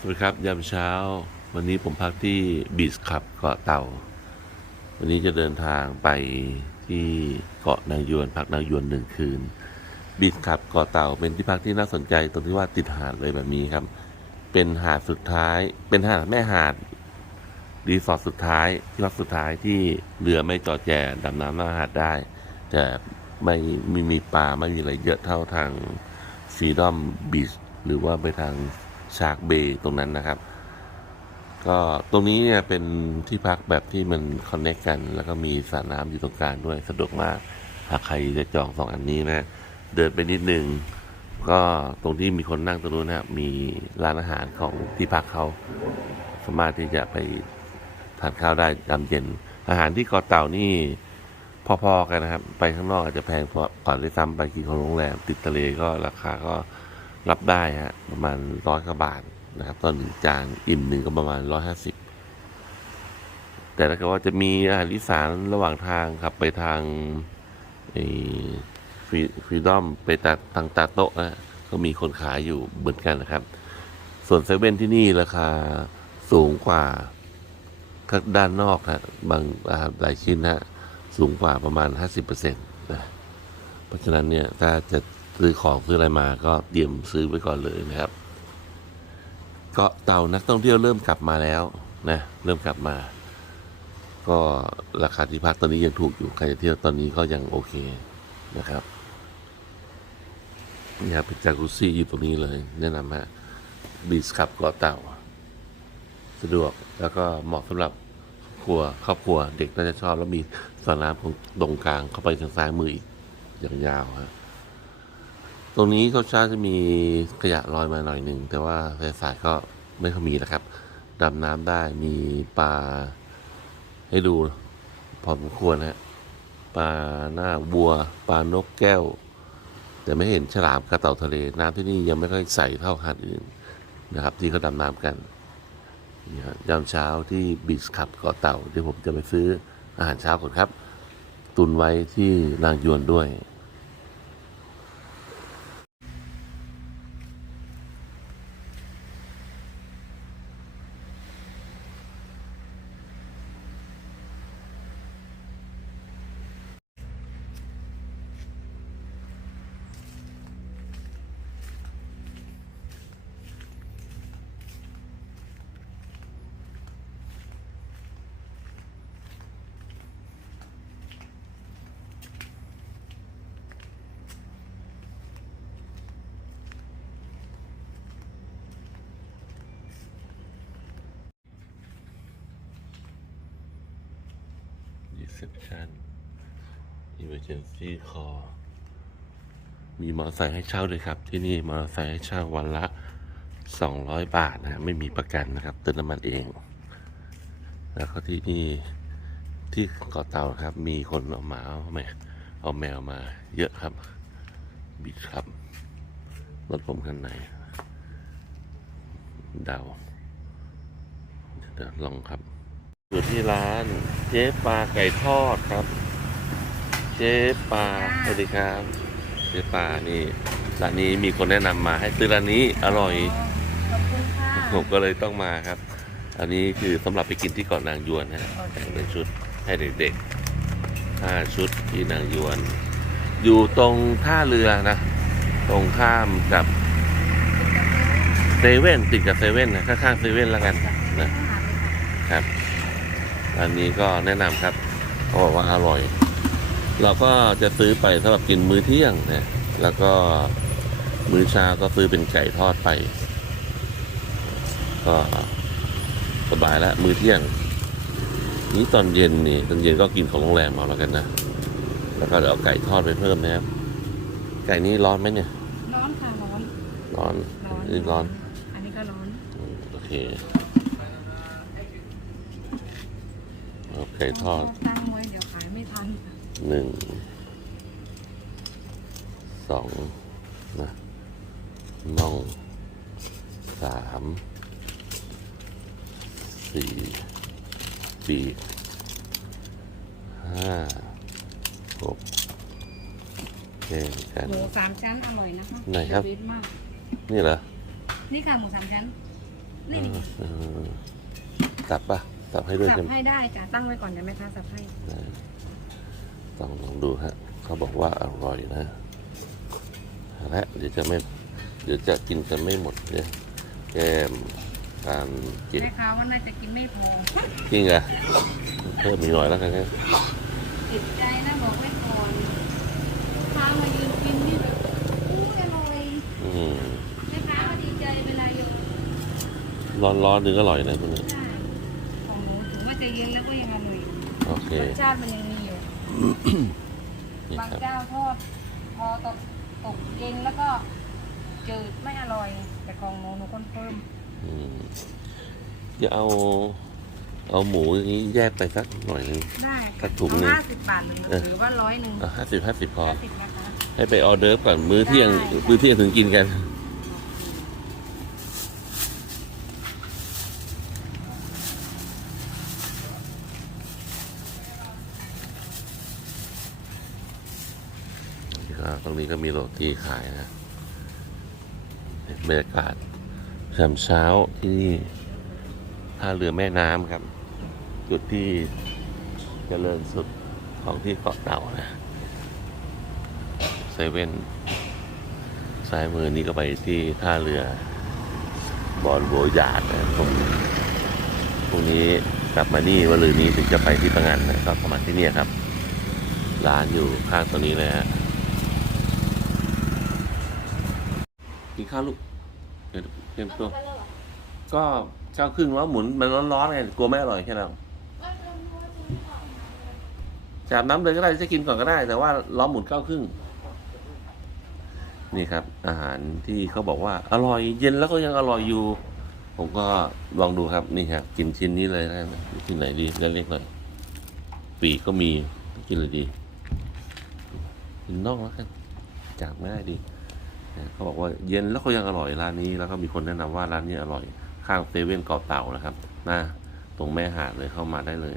สวัสดีครับยามเช้า วันนี้ผมพักที่บีชคลับเกาะเต่า วันนี้จะเดินทางไปที่เกาะนางยวนพักนางยวนหนึ่งคืน บีชคลับเกาะเต่าเป็นที่พักที่น่าสนใจตรงที่ว่าติดหาดเลยแบบนี้ครับ เป็นหาดสุดท้าย เป็นหาดแม่หาดรีสอร์ทสุดท้ายที่พักสุดท้ายที่เรือไม่จอดแจดำน้ำหน้าหาดได้ แต่ไม่มีมีปลาไม่มีอะไรเยอะเท่าทางซีดอมบีชหรือว่าไปทาง ชาร์กเบย์ตรงนั้นนะครับ ก็ตรงนี้เนี่ยเป็นที่พักแบบที่มันคอนเน c กกัน แล้วก็มีสระน้ำอยู่ตรงกลางด้วยสะดวกมากหากใครจะจองสองอันนี้นะ เดินไปนิดนึงก็ตรงที่มีคนนั่งตรงนู้นนะมีร้านอาหารของที่พักเขาสามารถที่จะไปทานข้าวได้ยามเย็น อาหารที่เกาะเต่านี่พอๆกันนะครับ ไปข้างนอกอาจจะแพงกว่าก่อนด้ซ้ำไปกินของโรงแรมติดทะเลก็ราคาก็ รับได้ฮะประมาณร้อยกว่าบาทนะครับตอนหนึ่งจานอิ่มหนึ่งก็ประมาณร้อยห้าสิบแต่ถ้าเกิดว่าจะมีอาหารอีสานระหว่างทางขับไปทางฟรีดอมไปตาทางตาโตะนะก็มีคนขายอยู่เหมือนกันนะครับ ส่วนเซเว่นที่นี่ราคาสูงกว่าข้างด้านนอกนะบางหลายชิ้นนะสูงกว่าประมาณ 50%นะเพราะฉะนั้นเนี่ยถ้าจะ ซื้อของซื้ออะไรมาก็เตรียมซื้อไว้ก่อนเลยนะครับ เกาะเต่านักท่องเที่ยวเริ่มกลับมาแล้วนะเริ่มกลับมา ก็ราคาที่พักตอนนี้ยังถูกอยู่ใครจะเที่ยวตอนนี้ก็ยังโอเคนะครับนี่ครับเป็นจากุซี่อยู่ตรงนี้เลย แนะนำฮะบีชคับเกาะเต่า สะดวกแล้วก็เหมาะสำหรับครอบครัวครอบครัวเด็กน่าจะชอบแล้วมีสระน้ำของตรงกลางเข้าไปทางซ้ายมืออีกอย่างยาวฮะ ตรงนี้เขาช้าจะมีขยะลอยมาหน่อยหนึ่ง แต่ว่าสายๆก็ไม่ค่อยมีนะครับดำน้ำได้มีปลาให้ดูพอสมควรฮะปลาหน้าบัวปลานกแก้ว แต่ไม่เห็นฉลามกระเต่าทะเล น้ำที่นี่ยังไม่ค่อยใสเท่าหาดอื่นนะครับ ที่เขาดำน้ำกันยามเช้าที่บีชคับเกาะเต่าเดี๋ยวผมจะไปซื้ออาหารเช้าก่อนครับ ตุนไว้ที่นางยวนด้วย reception emergency call มีมอเตอร์ไซค์ให้เช่าด้วยครับ ที่นี่มอเตอร์ไซค์ให้เช่าวันละ 200 บาทนะไม่มีประกันนะครับเติมน้ำมันเอง แล้วก็ที่นี่ที่เกาะเต่าครับ มีคนเอาหมาเอาแมวเอาแมวมาเยอะครับ บิดครับรถผมคันไหนเดาเดี๋ยวลองครับ อยู่ที่ร้านเจ๊ปลาไก่ทอดครับ เจ๊ปลาสวัสดีครับ เจ๊ปลานี่ร้านนี้มีคนแนะนำมาให้ซื้อร้านนี้อร่อยขอบคุณค่ะผมก็เลยต้องมาครับ อันนี้คือสำหรับไปกินที่เกาะนางยวนนะแต่งเป็นชุดให้เด็กๆห้าชุดที่นางยวน อยู่ตรงท่าเรือนะ ตรงข้ามกับเซเว่นติดกับเซเว่นนะข้างๆเซเว่นแล้วกันนะครับ อันนี้ก็แนะนำครับเขาบอกว่าอร่อย เราก็จะซื้อไปสำหรับกินมื้อเที่ยงนะแล้วก็มื้อเช้าก็ซื้อเป็นไก่ทอดไป ก็สบายแล้วมื้อเที่ยง นี้ตอนเย็นนี่ตอนเย็นก็กินของโรงแรมเอาแล้วกันนะแล้วก็เดี๋ยวเอาไก่ทอดไปเพิ่มนะครับ ไก่นี้ร้อนไหมเนี่ย ร้อนค่ะร้อน ร้อนร้อน นี่ร้อน อันนี้ก็ร้อนอืมโอเค เอาไก่ทอดตั้งไว้เดี๋ยวขายไม่ทันหนึ่งสองนะน่องสามสี่ปีกห้าหกแข่งกัน หมูสามชั้นอร่อยนะคะไหนครับ ชีวิตมากนี่เหรอ นี่ค่ะหมูสามชั้น นี่นี่เออสับปะ สับให้ด้วยสับใช่ไหมให้ได้จ้ะตั้งไว้ก่อนเดี๋ยวแม่ค้าสับให้ได้ต้องลองดูฮะเขาบอกว่าอร่อยนะและเดี๋ยวจะไม่ เดี๋ยวจะกินกันไม่หมดเนี่ยแก้มการกินแม่ค้าว่าน่าจะกินไม่พอจริงเหรอเพิ่มอีกหน่อยแล้วกันนะติดใจนะบอกไว้ก่อนค้ามายืนกินนี่แบบอู้อร่อยอืมแม่ค้าก็ดีใจเวลาโยนร้อนร้อนๆนึงอร่อยนะคุณเนี่ยใช่ ก็ยังอร่อยอยู่โอเค รสชาติมันยังมีอยู่ นี่บางครับ เจ้าทอดพอตกตกเย็นแล้วก็จืดไม่อร่อย แต่ของหนูหนูคอนเฟิร์มอืมจะเอา เอาหมูอย่างนี้แยกไปสักหน่อยหนึง ได้สักถุงหนึ่งห้าสิบบาทหรือเออ หรือว่าร้อยหนึ่งเอาห้าสิบห้าสิบพอ ห้าสิบนะคะ ให้ไปออเดิร์ฟก่อนมื้อเที่ยงได้ มื้อเที่ยงถึงกินกัน ครับตรงนี้ก็มีโรตีขายนะบรรยากาศยามเช้าที่นี่ท่าเรือแม่น้ำครับ จุดที่เจริญสุดของที่เกาะเต่านะเซเว่นซ้ายมือนี้ก็ไปที่ท่าเรือบอนโบยาดนะผมพรุ่งนี้กลับมานี่วันลืนนี้ถึงจะไปที่ปังงานนะก็ประมาณที่นี่ครับ ร้านอยู่ข้างตรงนี้เลยฮะ กิน ข้าวลูกเดี๋ยวเตรียมตัว ก็เช้าครึ่งแล้วหมุนมันร้อนๆไงกลัวไม่อร่อยแค่นั้นจะอาบน้ำเลยก็ได้จะกินก่อนก็ได้ แต่ว่าล้อหมุนเก้าครึ่งนี่ครับ อาหารที่เขาบอกว่า อร่อยเย็นแล้วก็ยังอร่อยอยู่ ผมก็ลองดูครับนี่ครับกินชิ้นนี้เลยนะชิ้นไหนดีเล็กๆหน่อยปีกก็มีกินเลยดีกินน่องแล้วกันจับง่ายดีนะ เขาบอกว่าเย็นแล้วก็ยังอร่อยร้านนี้แล้วก็มีคนแนะนำว่าร้านนี้อร่อยข้างเซเว่นเกาะเต่านะครับหน้าตรงแม่หาดเลยเข้ามาได้เลย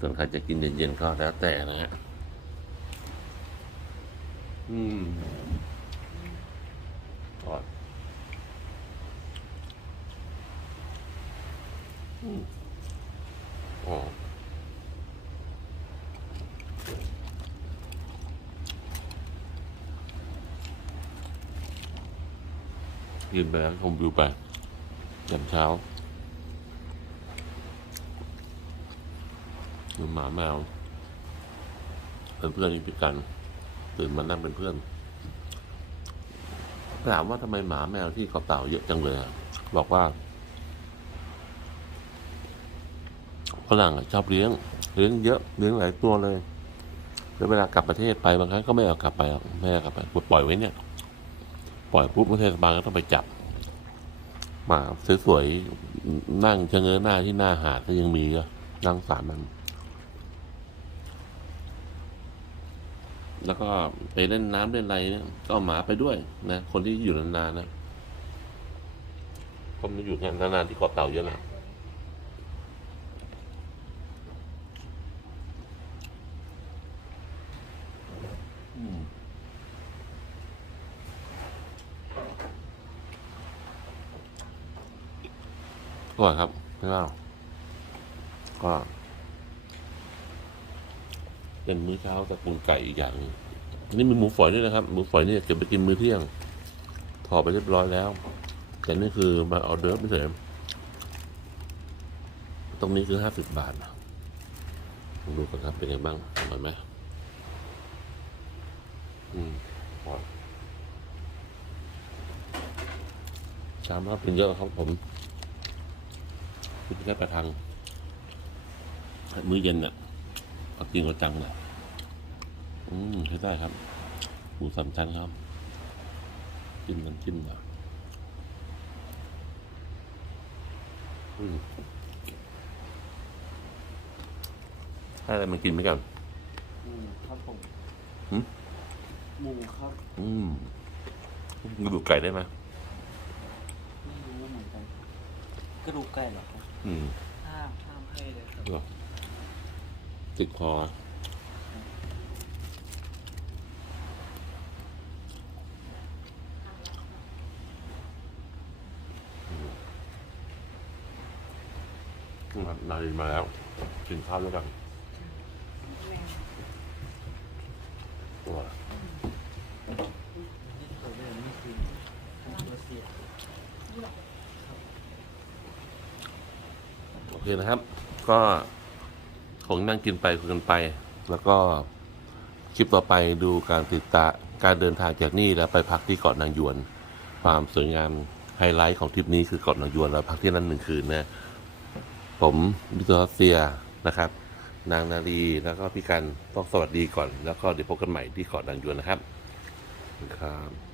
ส่วนใครจะกินเย็นๆก็แล้วแต่นะฮะอืมอร่อยอืมอ๋อ ยืนไปแล้วชมวิวไปยามเช้าดูหมาแมวเป็นเพื่อนนี่พิกันตื่นมานั่งเป็นเพื่อนถามว่าทำไมหมาแมวที่เกาะเต่าเยอะจังเลยบอกว่าฝรั่งชอบเลี้ยงเลี้ยงเยอะเลี้ยงหลายตัวเลยแล้วเวลากลับประเทศไปบางครั้งก็ไม่เอากลับไปไม่เอากลับไปปล่อยไว้เนี่ย ปล่อยปุ๊บเทศบาลก็ต้องไปจับหมาสวยๆนั่งเชงเง้อหน้าที่หน้าหาดก็ยังมีก็นั่งสารมัน แล้วก็ไปเล่นน้ำเล่นอะไรเนี่ยก็เอาหมาไปด้วยนะคนที่อยู่นานๆนะคนที่อยู่นานๆที่เกาะเต่าเยอะนะ อร่อยครับไม่ว่าก็เป็นมื้อเช้าตระกูลไก่อีกอย่างนี่มีหมูฝอยด้วยนะครับ หมูฝอยนี่เก็บไปกินมื้อเที่ยงถอดไปเรียบร้อยแล้ว แต่นี่คือมาออเดิร์ฟไม่เฉยตรงนี้คือห้าสิบบาทลองดูกันครับเป็นไงบ้างอร่อยไหมอืมอร่อยชามครับเป็นเยอะครับผม กินแค่ประทัง มื้อเย็นน่ะเอากินกระจังนะอืมใช้ได้ครับหมูสามชั้นครับจิ้มน้ำจิ้มนะอืมให้อะไรมากินไหมกันหมูครับผมหืมหมูครับอืมกระดูกไก่ได้ไหมไม่รู้เหมือนกันกระดูกไก่เหรอครับ อืมห้ามห้ามให้เลยครับ เหรอติดคอนะครับนารินมาแล้ว กินข้าวด้วยกันว้าวนี่ตัวเดิมนี่คือตัวเสียโอเคนะครับ ก็คงนั่งกินไปคุยกันไป แล้วก็คลิปต่อไปดูการติดตาการเดินทางจากนี่แล้วไปพักที่เกาะนางยวน ความสวยงามไฮไลท์ของทริปนี้คือเกาะนางยวนเราพักที่นั่นหนึ่งคืนนะ ผมมิสเตรเซียนะครับ นางนาลีแล้วก็พี่กันต้องสวัสดีก่อน แล้วก็เดี๋ยวพบกันใหม่ที่เกาะนางยวนนะครับครับ